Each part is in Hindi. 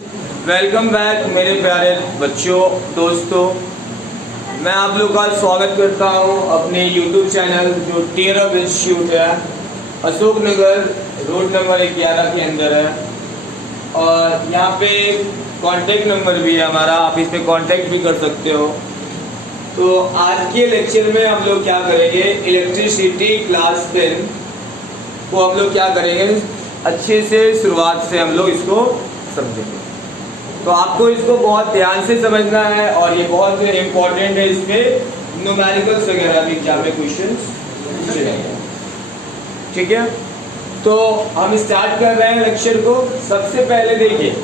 वेलकम बैक मेरे प्यारे बच्चों, दोस्तों। मैं आप लोग का स्वागत करता हूं अपने YouTube चैनल जो टियर अप इंस्टीट्यूट है, अशोक नगर रोड नंबर 11 के अंदर है। और यहाँ पे कॉन्टेक्ट नंबर भी है हमारा, आप इस पर कॉन्टेक्ट भी कर सकते हो। तो आज के लेक्चर में हम लोग क्या करेंगे, इलेक्ट्रिसिटी क्लास 10 को हम लोग क्या करेंगे, अच्छे से शुरुआत से हम लोग इसको समझेंगे। तो आपको इसको बहुत ध्यान से समझना है और ये बहुत इम्पोर्टेंट है। इसमें न्यूमेरिकल्स वगैरह भी एग्जाम में क्वेश्चंस चलेंगे, ठीक है। तो हम स्टार्ट कर रहे हैं लेक्चर को। सबसे पहले देखिए,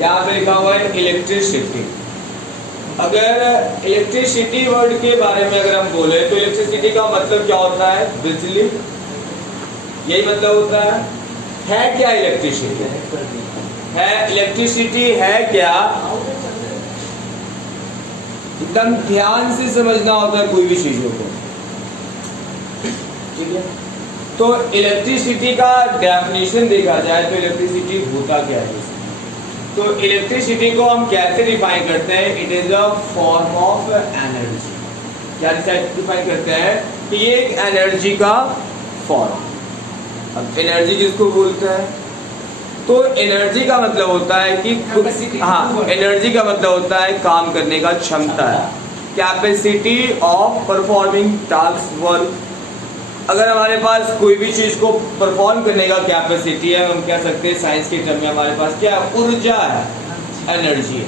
यहाँ पे लिखा हुआ है इलेक्ट्रिसिटी। अगर इलेक्ट्रिसिटी वर्ड के बारे में अगर हम बोले तो इलेक्ट्रिसिटी का मतलब क्या होता है, बिजली, यही मतलब होता है क्या इलेक्ट्रिसिटी है, इलेक्ट्रिसिटी है क्या, एकदम ध्यान से समझना होता है कोई भी चीजों को, ठीक है। तो इलेक्ट्रिसिटी का डेफिनेशन देखा जाए तो इलेक्ट्रिसिटी होता क्या है। तो इलेक्ट्रिसिटी को हम कैसे डिफाइन करते हैं, it is a form of energy. क्या डिफाइन करते हैं कि ये एक एनर्जी का फॉर्म। अब एनर्जी किसको बोलते हैं, तो एनर्जी का मतलब होता है कि एनर्जी का मतलब होता है काम करने का क्षमता है, capacity of performing task work. अगर हमारे पास कोई भी चीज को परफॉर्म करने का कैपेसिटी है, हम कह सकते हैं साइंस के टर्म में हमारे पास क्या ऊर्जा है, एनर्जी है।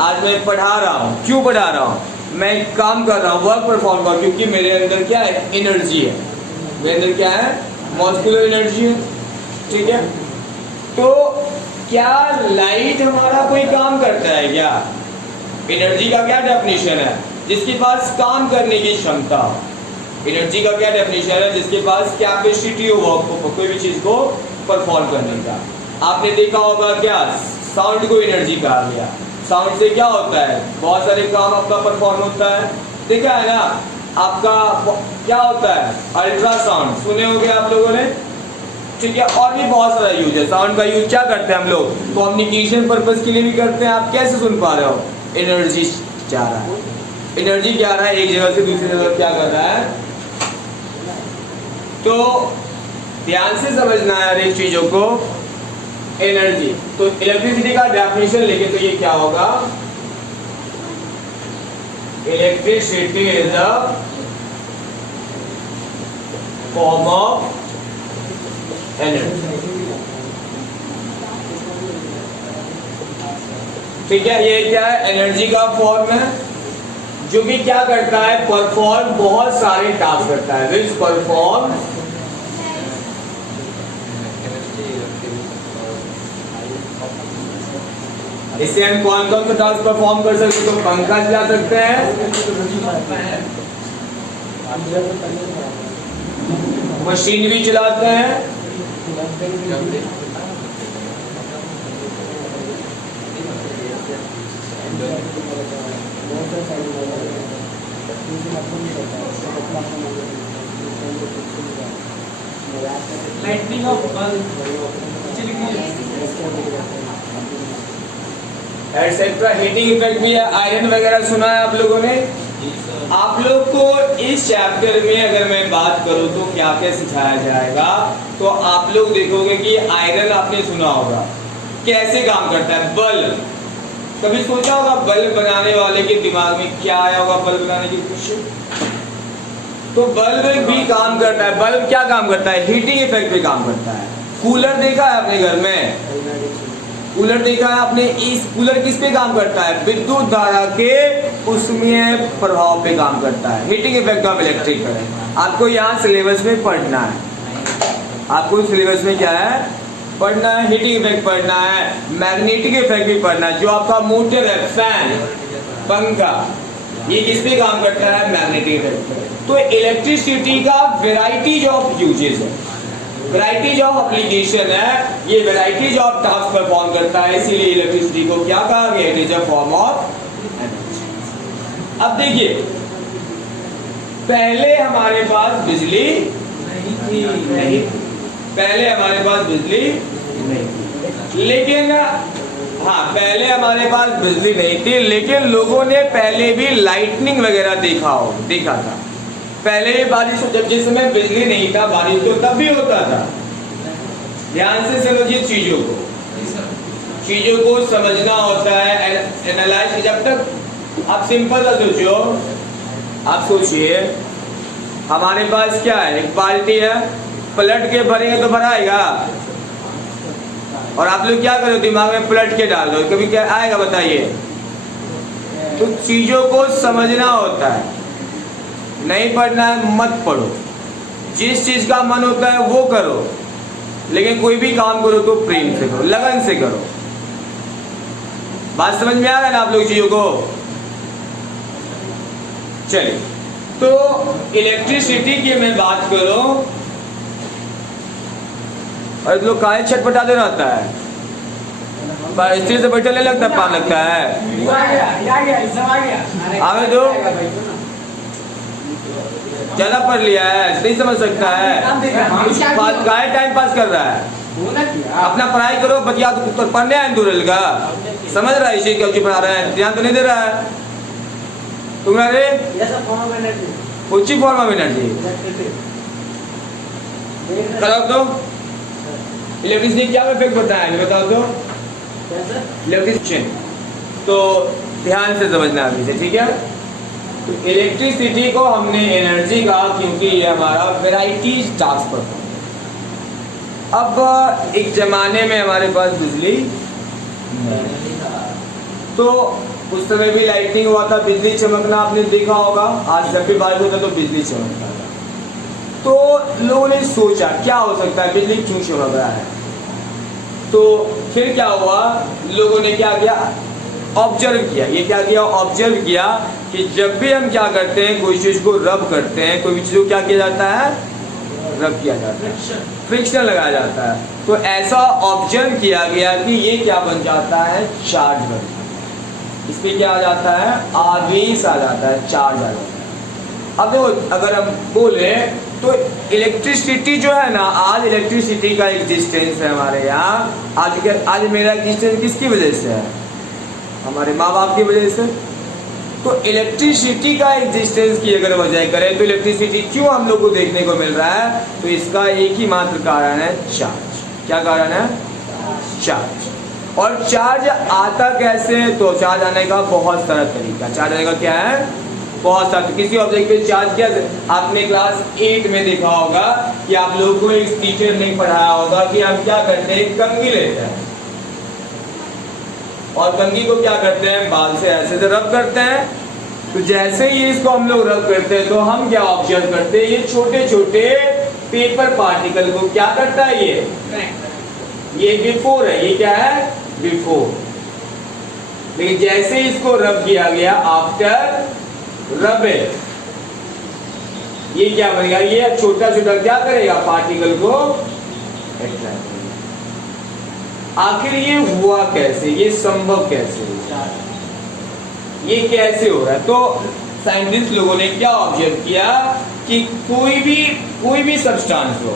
आज मैं पढ़ा रहा हूँ, क्यों पढ़ा रहा हूँ, मैं काम कर रहा हूँ, वर्क परफॉर्म कर, क्योंकि मेरे अंदर क्या है, एनर्जी है। मेरे अंदर क्या है, मॉलिक्यूलर एनर्जी है, ठीक है। तो क्या लाइट हमारा कोई काम करता है क्या, एनर्जी का क्या डेफिनेशन है, जिसके पास काम करने की क्षमता हो। एनर्जी का क्या डेफिनेशन है, जिसके पास कैपेसिटी हो वर्क को, कोई भी चीज को परफॉर्म करने का। आपने देखा होगा क्या, साउंड को एनर्जी कहा गया। साउंड से क्या होता है, बहुत सारे काम आपका परफॉर्म होता है, देखा है ना। आपका क्या होता है, अल्ट्रासाउंड सुने होंगे आप लोगों ने, ठीक है। और भी बहुत सारा यूज है। साउंड का यूज क्या करते हैं हम लोग, कम्युनिकेशन पर्पस के लिए भी करते हैं। आप कैसे सुन पा रहे हो, एनर्जी जा रहा है, एनर्जी क्या रहा है, एक जगह से दूसरी जगह क्या कर रहा है। तो ध्यान से समझना है हर एक चीजों को। एनर्जी, तो इलेक्ट्रिसिटी का डेफिनेशन लेके तो ये क्या होगा, electricity is a form of energy, ठीक है। ये क्या है, एनर्जी का फॉर्म है, जो कि क्या करता है, परफॉर्म बहुत सारे टास्क करता है, विच परफॉर्म। इससे हम कौन कौन सा टास्क परफॉर्म कर सकते हैं, तो पंखा चला सकते हैं, मशीन भी चलाते हैं, lightning of bulb, etcetera. Heating effect भी है, आयरन वगैरह सुना है आप लोगों ने। आप लोग को इस चैप्टर में अगर मैं बात करूं तो क्या क्या सिखाया जाएगा, तो आप लोग देखोगे कि आयरन आपने सुना होगा, कैसे काम करता है। बल्ब, कभी सोचा होगा बल्ब बनाने वाले के दिमाग में क्या आया होगा, बल्ब बनाने की क्वेश्चन। तो बल्ब भी काम करता है। बल्ब क्या काम करता है, हीटिंग इफेक्ट पे काम करता है। कूलर देखा है आपने घर में, कूलर देखा है आपने, इस कूलर किस पे काम करता है, विद्युत धारा के उसमें प्रभाव पे काम करता है, heating effect of electric current. आपको यहाँ सिलेबस में पढ़ना है, आपको सिलेबस में क्या है पढ़ना है, हीटिंग इफेक्ट पढ़ना है, मैग्नेटिक इफेक्ट भी पढ़ना है। जो आपका मोटर है, फैन, पंखा, ये किस पे काम करता है, मैग्नेटिक इफेक्ट। तो इलेक्ट्रिसिटी का वेराइटीज ऑफ यूजेस है, वैरायटीज ऑफ एप्लीकेशन है, ये वैरायटीज ऑफ टास्क परफॉर्म करता है, इसीलिए इलेक्ट्रिसिटी को क्या कहा गया, it is a form of energy. अब देखिए, पहले हमारे पास बिजली नहीं, पहले हमारे पास बिजली नहीं, लेकिन हाँ, पहले हमारे पास बिजली नहीं थी, लेकिन लोगों ने पहले भी लाइटनिंग वगैरह देखा था। पहले भी बारिश, जब जिस समय बिजली नहीं था, बारिश तो तब भी होता था। ध्यान से समझिए चीजों को समझना होता है, एनालाइज। जब तक आप सिंपल सा सोचो, आप सोचिए हमारे पास क्या है, एक बाल्टी है, पलट के भरेंगे तो भराएगा। और आप लोग क्या करो, दिमाग में पलट के डाल दो, कभी क्या आएगा बताइए। तो चीजों को समझना होता है, नहीं पढ़ना है मत पढ़ो, जिस चीज का मन होता है वो करो, लेकिन कोई भी काम करो तो प्रेम से करो, लगन से करो। बात समझ में आ रहा है ना आप लोग चीजों को? चलिए, तो इलेक्ट्रिसिटी की मैं बात करूं, और लोग काहे छटपटाते रहता है, स्त्री से बैठने लगता है, पार लगता है। आवे दो, ज्यादा पढ़ लिया है, नहीं समझ सकता है, काहे टाइम पास कर रहा है। अपना पढ़ाई करो, बतिया तो पढ़ने आए दूर का, समझ रहा है इसी क्या पढ़ा रहा है, ध्यान तो नहीं दे रहा है तुम्हारे उच्ची फॉर्म ऑफ एनर्जी कराओ। तो इलेक्ट्रिसिटी क्या इफेक्ट होता है बताओ तो, इलेक्ट्रिसिटी। तो ध्यान से समझना अभी से, ठीक है। तो इलेक्ट्रिसिटी को हमने एनर्जी कहा क्योंकि ये हमारा वेराइटीज ट्रांसफर है। अब एक जमाने में हमारे पास बिजली तो उस समय भी लाइटिंग हुआ था, बिजली चमकना आपने देखा होगा। आज जब भी बारिश होता तो बिजली चमकता था। तो लोगों ने सोचा क्या हो सकता है, बिजली क्यों चमक रहा है। तो फिर क्या हुआ, लोगों ने क्या किया, ऑब्जर्व किया। ये क्या किया, ऑब्जर्व किया कि जब भी हम क्या करते हैं, कोई चीज को रब करते हैं, कोई चीज को क्या किया जाता है, रब किया जाता है, फ्रिक्शन लगाया जाता है। तो ऐसा ऑब्जर्व किया गया कि ये क्या बन जाता है, चार्ज बन जाता है। इस पे क्या आ जाता है, आवेश आ जाता है, चार्ज आ जाता है। अब देखो, अगर हम बोले तो इलेक्ट्रिसिटी जो है ना, आज इलेक्ट्रिसिटी का एग्जिस्टेंस है हमारे यहाँ। आज मेरा एग्जिस्टेंस किसकी वजह से है, हमारे माँ बाप की वजह से। तो इलेक्ट्रिसिटी का एग्जिस्टेंस की अगर वजह करें तो इलेक्ट्रिसिटी क्यों हम लोग को देखने को मिल रहा है, तो इसका एक ही मात्र कारण है, चार्ज। क्या कारण है, चार्ज। और चार्ज आता कैसे, तो चार्ज आने का बहुत सारा तरीका, चार्ज आने का क्या है, बहुत सारा। किसी ऑब्जेक्ट पे चार्ज क्या, आपने क्लास 8 में देखा होगा कि आप लोगों को एक टीचर ने पढ़ाया होगा कि हम क्या करते हैं, कंघी लेते हैं और कंघी को क्या करते हैं, बाल से ऐसे से रब करते हैं। तो जैसे ही इसको हम लोग रब करते हैं तो हम क्या ऑब्जर्व करते हैं, ये छोटे छोटे पेपर पार्टिकल को क्या करता है, ये बिफोर है, ये क्या है, बिफोर। लेकिन जैसे इसको रब किया गया, आफ्टर रब, ये क्या बनेगा, ये छोटा छोटा क्या करेगा, पार्टिकल को अट्रैक्ट करेगा। आखिर ये हुआ कैसे, ये संभव कैसे, ये कैसे हो रहा है। तो साइंटिस्ट लोगों ने क्या ऑब्जर्व किया कि कोई भी सब्सटेंस हो,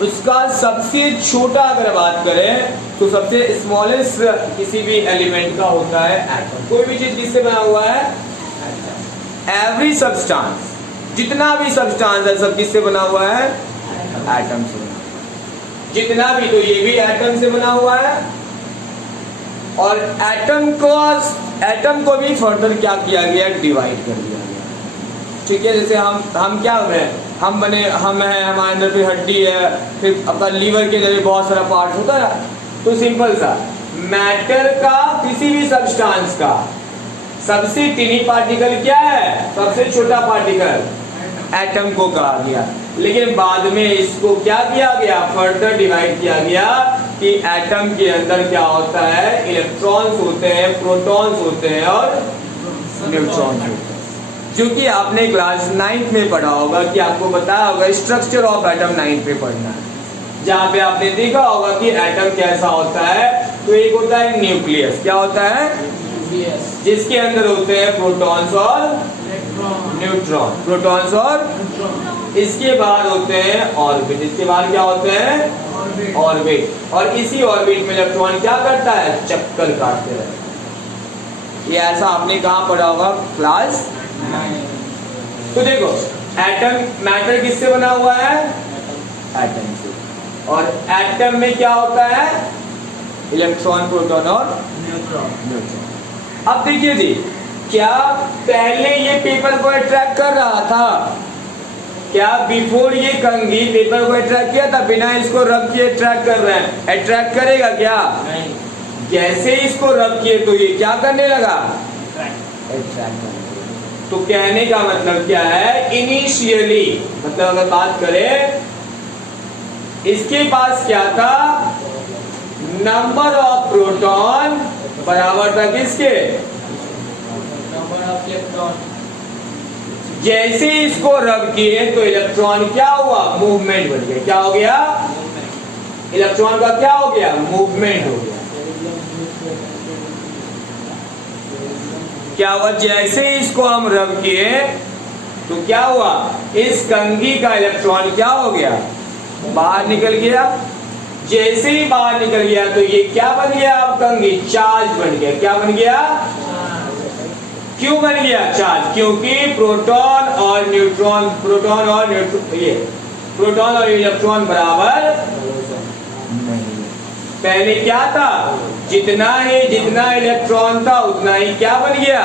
उसका सबसे छोटा अगर बात करें तो सबसे स्मॉलेस्ट किसी भी एलिमेंट का होता है एटम। कोई भी चीज किससे बना हुआ है, एवरी सब्सटेंस, जितना भी सब्सटेंस है सब किससे बना हुआ है, एटम से बना, जितना भी। तो ये भी एटम से बना हुआ है। और एटम को भी फर्दर क्या किया गया, डिवाइड कर दिया गया। ठीक है, जैसे हम क्या हैं, हम हैं, हमारे अंदर फिर हड्डी है, फिर अपना लीवर के अंदर बहुत सारा पार्ट होता है। तो सिंपल सा, मैटर का किसी भी सब्सटेंस का सबसे टिनी पार्टिकल क्या है, सबसे छोटा पार्टिकल, एटम को कहा गया। लेकिन बाद में इसको क्या किया गया, फर्दर डिवाइड किया गया कि एटम के अंदर क्या होता है, इलेक्ट्रॉन्स होते हैं, प्रोटॉन्स होते हैं और न्यूट्रॉन्स होते हैं। जो कि आपने क्लास 9th में पढ़ा होगा, कि आपको बताया होगा स्ट्रक्चर ऑफ एटम 9th में पढ़ना है, जहाँ पे आपने देखा होगा कि एटम कैसा होता है। तो एक होता है न्यूक्लियस, क्या होता है, जिसके अंदर होते हैं प्रोटॉन्स और न्यूट्रॉन, प्रोटॉन्स और इसके बाद होते हैं ऑर्बिट। इसके बाद क्या होते हैं? ऑर्बिट। और इसी ऑर्बिट में इलेक्ट्रॉन क्या करता है? चक्कर काटते रहता है। ये ऐसा आपने कहाँ पढ़ा होगा? क्लास। तो देखो एटम, मैटर किससे बना हुआ है? एटम से। और एटम में क्या होता है? इलेक्ट्रॉन, प्रोटॉन और न्यूट्रॉन। अब देखिए जी, क्या पहले ये पेपर को अट्रैक्ट कर रहा था? क्या बिफोर ये कंघी पेपर को अट्रैक्ट किया था? बिना इसको रब किए अट्रैक्ट कर रहे हैं। अट्रैक्ट करेगा क्या? नहीं। जैसे इसको रब किए तो ये क्या करने लगा? अट्रैक्ट करने लगा। तो कहने का मतलब क्या है? इनिशियली, मतलब अगर बात करें, इसके पास क्या था? नंबर ऑफ प्रोटॉन बराबर था किसके? Number of electron. जैसे इसको रब किए तो इलेक्ट्रॉन क्या हुआ? मूवमेंट बढ़ गया। क्या हो गया? इलेक्ट्रॉन का क्या हो गया? मूवमेंट हो गया। क्या हुआ? जैसे इसको हम रब किए तो क्या हुआ? इस कंघी का इलेक्ट्रॉन क्या हो गया? बाहर निकल गया। जैसे ही बाहर निकल गया तो ये क्या बन गया? अब कंघी चार्ज बन गया। क्या बन गया? क्यों बन गया चार्ज? क्योंकि प्रोटॉन और न्यूट्रॉन, प्रोटॉन और इलेक्ट्रॉन बराबर नहीं। पहले क्या था? जितना इलेक्ट्रॉन था उतना ही क्या बन गया?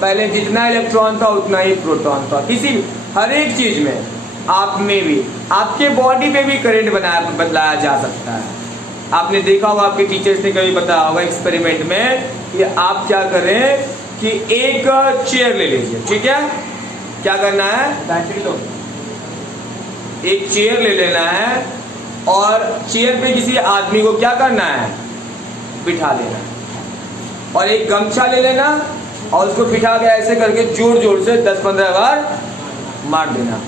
पहले जितना इलेक्ट्रॉन था उतना ही प्रोटॉन था। किसी भी, हर एक चीज में, आप में भी, आपके बॉडी पे भी करंट बदलाया जा सकता है। आपने देखा होगा, आपके टीचर्स ने कभी बताया होगा एक्सपेरिमेंट में कि आप क्या करें कि एक चेयर ले लीजिए, ठीक है? क्या करना है? Battery low. एक चेयर ले लेना है और चेयर पे किसी आदमी को क्या करना है? बिठा देना है। और एक गमछा ले लेना और उसको बिठा के ऐसे करके जोर जोर से 10-15 बार मार देना।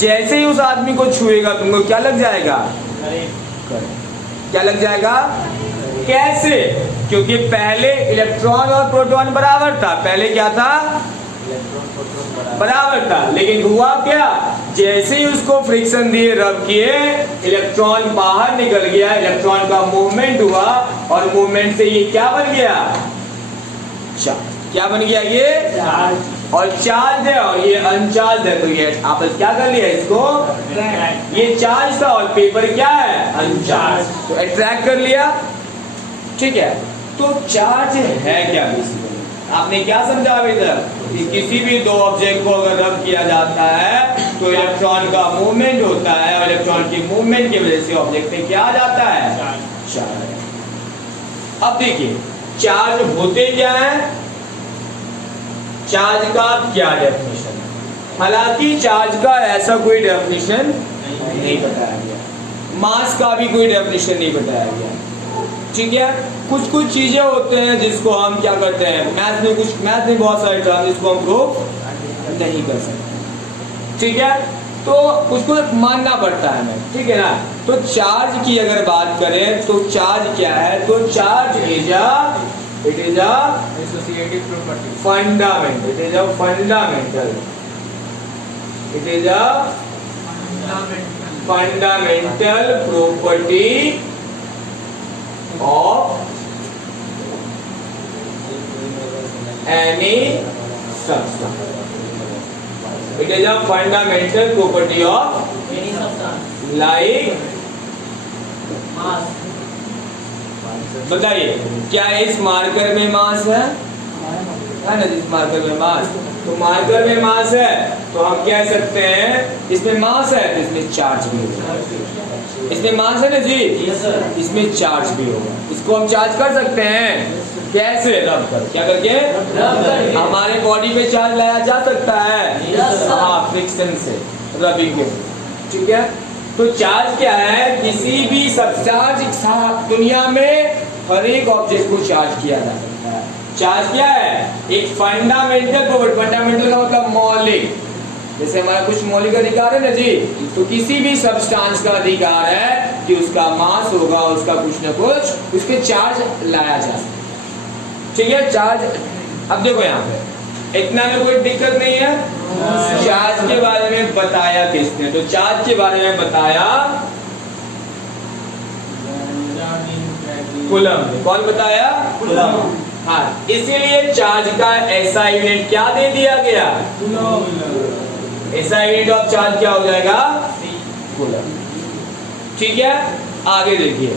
जैसे ही उस आदमी को छुएगा तुमको क्या लग जाएगा? क्या लग जाएगा? कैसे? क्योंकि पहले इलेक्ट्रॉन और प्रोटॉन बराबर था। पहले क्या था? बराबर था। लेकिन हुआ क्या? जैसे ही उसको फ्रिक्शन दिए, रब किए, इलेक्ट्रॉन बाहर निकल गया, इलेक्ट्रॉन का मूवमेंट हुआ और मूवमेंट से ये क्या बन गया? चार्ज। क्या बन गया? ये चार्ज। और चार्ज है और ये अनचार्ज है, तो ये आपस क्या कर लिया इसको? ये चार्ज था और पेपर क्या है? अनचार्ज। तो अट्रैक्ट कर लिया, ठीक है? तो चार्ज है क्या बेसिकली? आपने क्या समझा अभी तक? कि किसी भी दो ऑब्जेक्ट को अगर रब किया जाता है तो इलेक्ट्रॉन का मूवमेंट होता है और इलेक्ट्रॉन की मूवमेंट की वजह से ऑब्जेक्ट में क्या आ जाता है? चार्ज। अब देखिए, चार्ज होते क्या है? चार्ज का क्या डेफिनेशन है? हालांकि चार्ज का ऐसा कोई डेफिनेशन नहीं बताया गया, मास का भी कोई डेफिनेशन नहीं बताया गया, ठीक है? कुछ कुछ चीजें होते हैं जिसको हम क्या करते हैं, मैथ में बहुत सारे टर्म जिसको हम प्रूव नहीं कर सकते, ठीक है? तो उसको मानना पड़ता है हमें, ठीक है ना? तो चार्ज की अगर बात करें तो चार्ज क्या है? तो charge it is a associative property. fundamental. It is a fundamental. It is a fundamental property of any substance. It is a fundamental property of Any substance. like. Mass. बताइए, क्या इस मार्कर में मास है ना? इस मार्कर में मास, तो मार्कर में मास है तो हम कह सकते हैं इसमें मास है तो इसमें चार्ज भी होगा। इसमें मास है ना जी, इसमें चार्ज भी होगा। इसको हम चार्ज कर सकते हैं कैसे? रब कर, क्या करके? हमारे बॉडी पे चार्ज लाया जा सकता है, हाँ, फ्रिक्शन से, रबिंग के, ठीक है? तो चार्ज क्या है? किसी भी सब्सटेंस दुनिया में हर एक ऑब्जेक्ट को चार्ज किया जा सकता है। चार्ज क्या है? एक फंडामेंटल प्रॉपर्टी। फंडामेंटल का मतलब मौलिक, जैसे हमारा कुछ मौलिक अधिकार है ना जी, तो किसी भी सब्सटेंस का अधिकार है कि उसका मास होगा, उसका कुछ न कुछ उसके चार्ज लाया जा सकता है, ठीक है? चार्ज, अब देखो यहाँ पे इतना में कोई दिक्कत नहीं है, चार्ज के बारे में बताया किसने? तो चार्ज के बारे में बताया कूलम। कौन बताया? कूलम। हाँ, इसीलिए चार्ज का ऐसा यूनिट क्या दे दिया गया? ऐसा यूनिट ऑफ चार्ज क्या हो जाएगा? कूलम। ठीक है, आगे देखिए,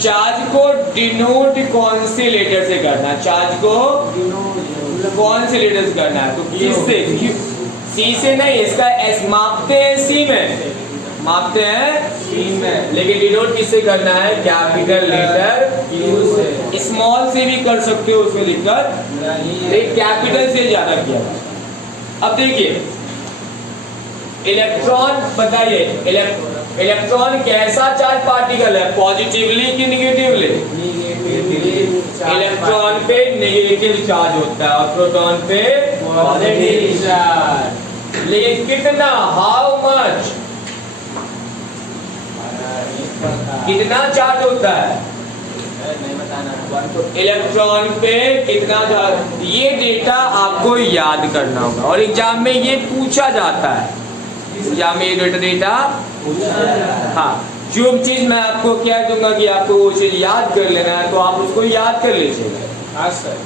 चार्ज को डिनोट कौन से लेटर से करना है? चार्ज को कौन से लेटर से करना है? तो किससे? सी से नहीं, इसका एस मापते हैं सी में, मापते हैं सी में, लेकिन डिनोट किससे करना है? कैपिटल लेटर क्यू से। स्मॉल से भी कर सकते हो, उसमें दिक्कत नहीं, कैपिटल से ज्यादा किया। अब देखिए, इलेक्ट्रॉन बताइए, इलेक्ट्रॉन कैसा चार्ज पार्टिकल है? पॉजिटिवली कि निगेटिवली? इलेक्ट्रॉन पे नेगेटिव चार्ज होता है और प्रोटॉन पे पॉजिटिव चार्ज। लेकिन कितना? How much? कितना चार्ज होता है? इलेक्ट्रॉन पे कितना चार्ज? ये डेटा आपको याद करना होगा और एग्जाम में ये पूछा जाता है। एग्जाम में ये डेटा हाँ, जो चीज मैं आपको कह दूंगा कि आपको वो चीज याद कर लेना है, तो आप उसको याद कर लीजिएगा। हाँ सर,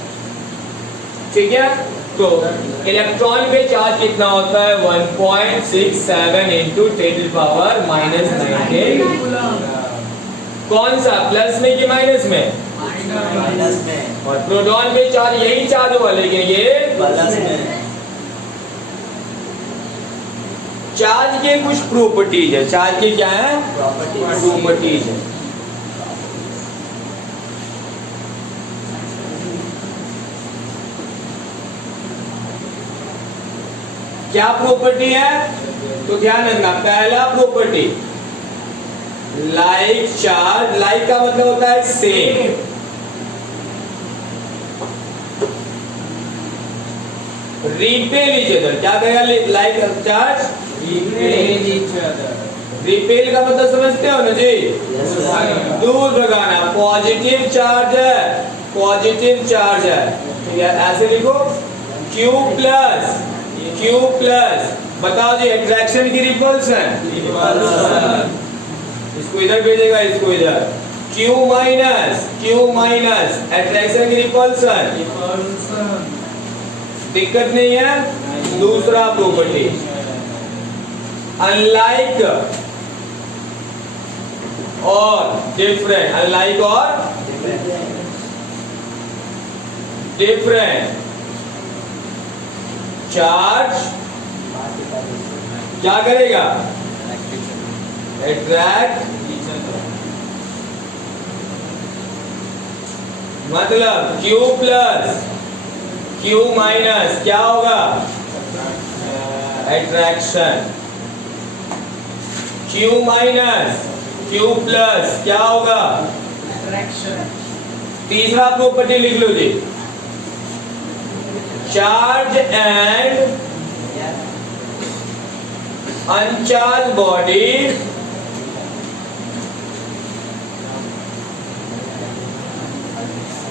ठीक है। तो इलेक्ट्रॉन पे चार्ज कितना होता है? 1.67 इंटू 10⁻⁻⁹। कौन सा, प्लस में कि माइनस में? माइनस में। और प्रोटॉन पे चार्ज यही चार्ज होगा, लेकिन ये प्लस में। चार्ज के कुछ प्रॉपर्टीज है। चार्ज के क्या है? प्रॉपर्टीज है। क्या प्रॉपर्टी है? तो ध्यान रखना, पहला प्रॉपर्टी लाइक चार्ज। लाइक का मतलब होता है सेम। Repel each other. क्या कहेगा like charge? Repel each other. Repel का मतलब समझते हो ना जी? दूर भगाना। पॉजिटिव चार्ज है, पॉजिटिव चार्ज है, ठीक है, ऐसे लिखो Q प्लस, Q प्लस। बताओ जी, अट्रैक्शन की रिपल्सन? इसको इधर भेजेगा, इसको इधर। Q minus, Q minus, attraction की रिपल्सन। दिक्कत नहीं है। दूसरा प्रॉपर्टी, अनलाइक और डिफरेंट। अनलाइक और डिफरेंट चार्ज क्या करेगा? अट्रैक्ट। मतलब Q प्लस Q माइनस क्या होगा? Attraction. Q minus Q plus क्या होगा? अट्रैक्शन। तीसरा प्रॉपर्टी लिख लो जी, चार्ज एंड अनचार्ज बॉडी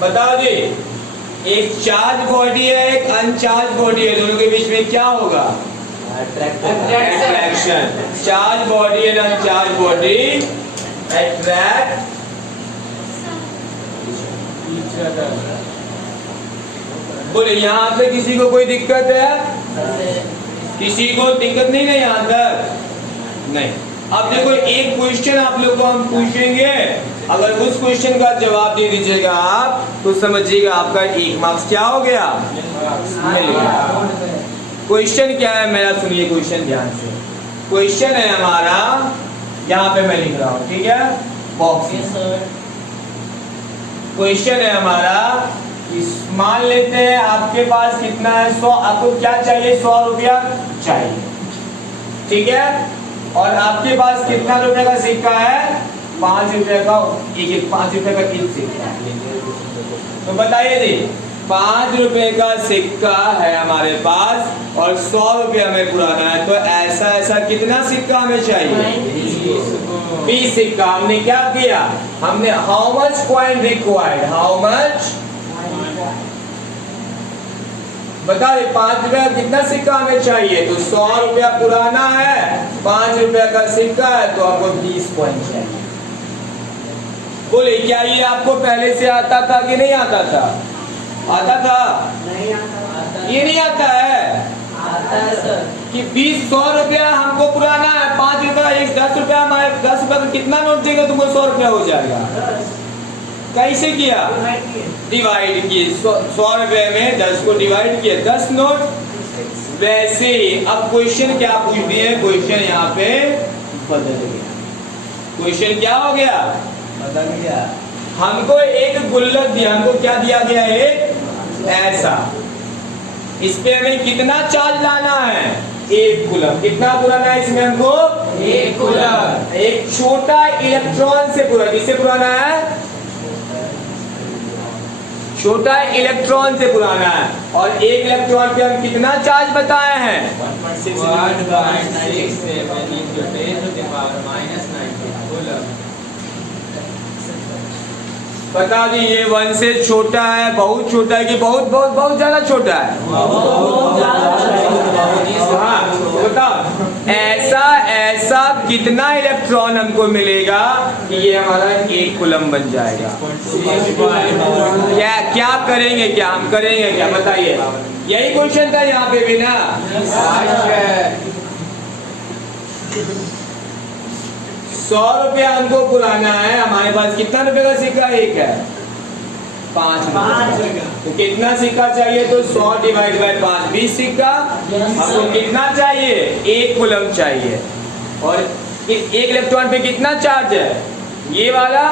बताओ जी, एक चार्ज बॉडी है, एक अनचार्ज बॉडी है, दोनों के बीच में क्या होगा? Attraction. Charge body and uncharged body attract each other. बोले यहाँ से किसी को कोई दिक्कत है? किसी को दिक्कत नहीं है यहाँ तक? नहीं। अब देखो, एक क्वेश्चन आप लोग को हम पूछेंगे, अगर उस क्वेश्चन का जवाब दे दीजिएगा आप, तो समझिएगा आपका 1 मार्क्स क्या हो गया? मिल गया। क्वेश्चन क्या है मेरा? सुनिए क्वेश्चन ध्यान से। क्वेश्चन है हमारा, यहाँ पे मैं लिख रहा हूँ, ठीक है, बॉक्स में। क्वेश्चन है हमारा, मान लेते हैं आपके पास कितना है? 100। आपको क्या चाहिए? 100 रुपया चाहिए, ठीक है। और आपके पास कितना रुपए का सिक्का है? 5 रुपए का, एक 5 रुपए का एक सिक्का। तो बताइए जी, 5 रुपए का सिक्का है हमारे पास और 100 रुपया हमें पुराना है, तो ऐसा ऐसा कितना सिक्का हमें चाहिए? 20 सिक्का। हमने क्या किया? हमने how much coin required? How much बता दे 5 रुपया कितना सिक्का हमें चाहिए, तो 100 रुपया पुराना है, 5 रुपया का सिक्का है, तो आपको 20 कॉइन चाहिए। बोले क्या ये आपको पहले से आता था कि नहीं आता था? आता था? नहीं आता। ये नहीं आता है आता है सर। कि 100 रुपया हमको पुराना है, 5 रुपया, एक 10 रुपया, हमारे 10 रुपया का कितना नोट देंगे तुमको 100 रुपया हो जाएगा। कैसे किया? डिवाइड किए, 100 रुपए में 10 को डिवाइड किए, 10 नोट। वैसे ही अब क्वेश्चन क्या पूछ दिए, क्वेश्चन यहाँ पे बदल गया। क्वेश्चन क्या हो गया? बदल गया। हमको एक गुल्लक दिया, हमको क्या दिया गया? एक ऐसा, इस पे हमें कितना चार्ज लाना है? 1 कूलम। कितना पुराना है इसमें हमको? 1 कूलम। एक छोटा इलेक्ट्रॉन से पुराना, किससे पुराना है? छोटा इलेक्ट्रॉन से पुराना है। और 1 इलेक्ट्रॉन पे हम कितना चार्ज बताए हैं? 1.6 कूलम। बता दी ये 1 से छोटा है, बहुत छोटा है कि बहुत बहुत बहुत ज्यादा छोटा है? हाँ, बताओ ऐसा कितना इलेक्ट्रॉन हमको मिलेगा कि ये हमारा 1 कूलम बन जाएगा? क्या करेंगे, क्या हम करेंगे क्या, बताइए? यही क्वेश्चन था यहाँ पे भी ना। 100 रुपया हमको पुराना है, हमारे पास कितना रुपए का सिक्का? 1 है, 5 रुपया। तो कितना सिक्का चाहिए? तो 100 डिवाइड बाय 5, 20 सिक्का। हमको कितना चाहिए? 1 कूलम चाहिए। और 1 इलेक्ट्रॉन पे कितना चार्ज है? ये वाला।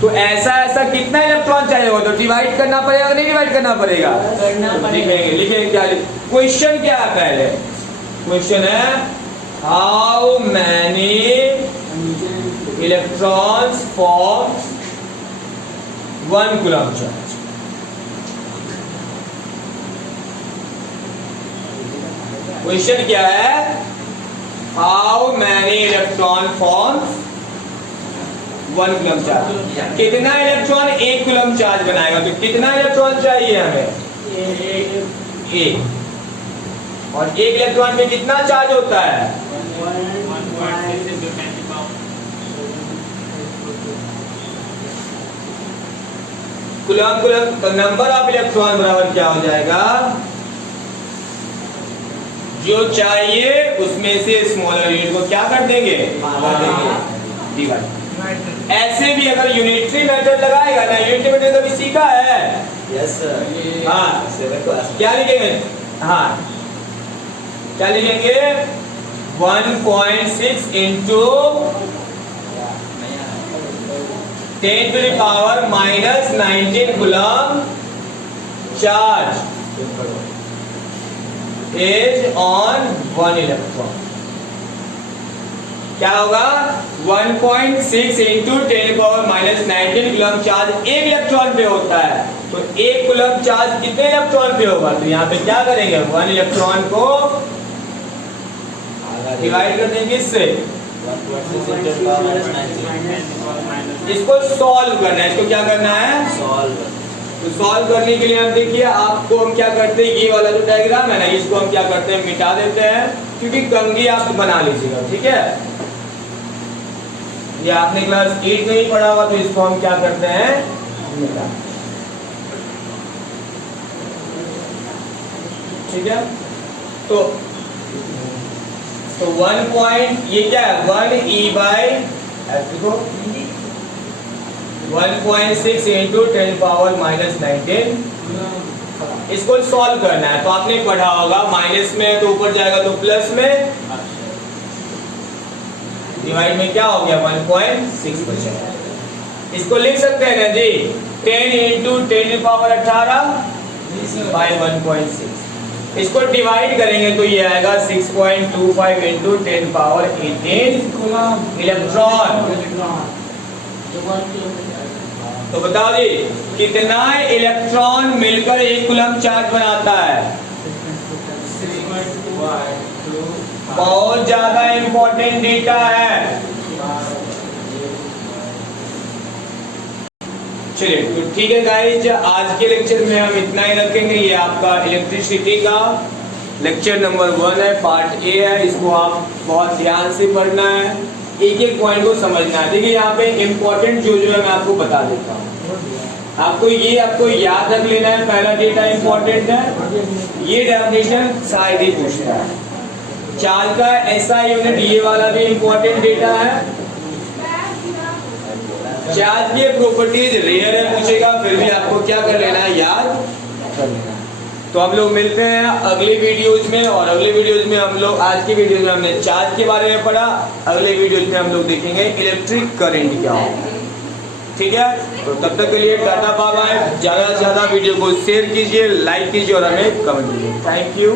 तो ऐसा कितना इलेक्ट्रॉन चाहिए होगा? तो डिवाइड करना पड़ेगा, नहीं डिवाइड करना पड़ेगा? लिखेंगे क्या? क्वेश्चन क्या है? पहले क्वेश्चन है how many electrons form 1 coulomb charge. Question क्या है? How many electron forms 1 coulomb charge. कितना इलेक्ट्रॉन 1 कूलम चार्ज बनाएगा? तो कितना इलेक्ट्रॉन चाहिए हमें? 1। और 1 इलेक्ट्रॉन पे कितना चार्ज होता है? कूलम तो नंबर ऑफ इलेक्ट्रॉन बराबर क्या हो जाएगा? जो चाहिए उसमें से स्मॉलर यूनिट को क्या कर देंगे? डिवाइड। ऐसे भी अगर यूनिटरी मेथड लगाएगा ना, यूनिटरी मेथड कभी सीखा है? Yes sir. हाँ, क्या लिखेंगे? हाँ, क्या लिखेंगे? 1.6 into 10 to the power minus 19 coulomb charge is on 1 electron. क्या होगा? 1.6 into 10 power minus 19 coulomb charge 1 electron पे होता है। तो 1 कूलम चार्ज कितने इलेक्ट्रॉन पे होगा? तो यहाँ पे क्या करेंगे? 1 इलेक्ट्रॉन को डिवाइड कर देंगे इससे। इसको सॉल्व करना है। इसको क्या करना है? तो सॉल्व करने के लिए हम देखिए आपको हम क्या करते हैं, ये वाला जो डायग्राम है ना, इसको हम क्या करते हैं? मिटा देते हैं, क्योंकि कंघी आप बना लीजिएगा, ठीक है? ये आपने क्लास 8 में ही पढ़ा होगा, तो इसको हम क्या करते हैं? मिटा। ठीक है? तो 1 पॉइंट, ये क्या है? 1 E बाई देखो 1.6 इंटू 10 पावर माइनस 19। इसको सॉल्व करना है। तो आपने पढ़ा होगा माइनस में तो ऊपर जाएगा तो प्लस में, डिवाइड में क्या हो गया? 1.6 बचेगा। इसको लिख सकते हैं ना जी, 10 इंटू 10 पावर 18 बाई 1.6। इसको डिवाइड करेंगे तो ये आएगा 6.25 इंटू 10 पावर 18 इलेक्ट्रॉन। तो बताओ जी कितना इलेक्ट्रॉन मिलकर 1 कूलम चार्ज बनाता है? बहुत ज्यादा इंपॉर्टेंट डेटा है। चलिए तो ठीक है गाइज, आज के लेक्चर में हम इतना ही रखेंगे। ये आपका इलेक्ट्रिसिटी का लेक्चर नंबर 1 है, पार्ट ए है। इसको आप बहुत ध्यान से पढ़ना है, एक एक पॉइंट को समझना है। देखिए यहाँ पे इम्पोर्टेंट जो है मैं आपको बता देता हूँ। आपको याद रख लेना है। पहला डेटा इम्पोर्टेंट है, ये डेफिनेशन शायद ही पूछता है। चार्ज का ऐसा यूनिट, ये वाला भी इम्पोर्टेंट डेटा है। चार्ज की प्रॉपर्टीज रेयर है पूछेगा, फिर भी आपको क्या कर लेना है, याद कर लेना है। तो हम लोग मिलते हैं अगले वीडियोज में, और अगले वीडियोज में हम लोग, आज की वीडियोज में हमने चार्ज के बारे में पढ़ा, अगले वीडियोज में हम लोग देखेंगे इलेक्ट्रिक करंट क्या होगा। ठीक है, तो तब तक के लिए टाटा बाय बाय। ज़्यादा से ज़्यादा वीडियो को शेयर कीजिए, लाइक कीजिए और हमें कमेंट कीजिए। Thank you.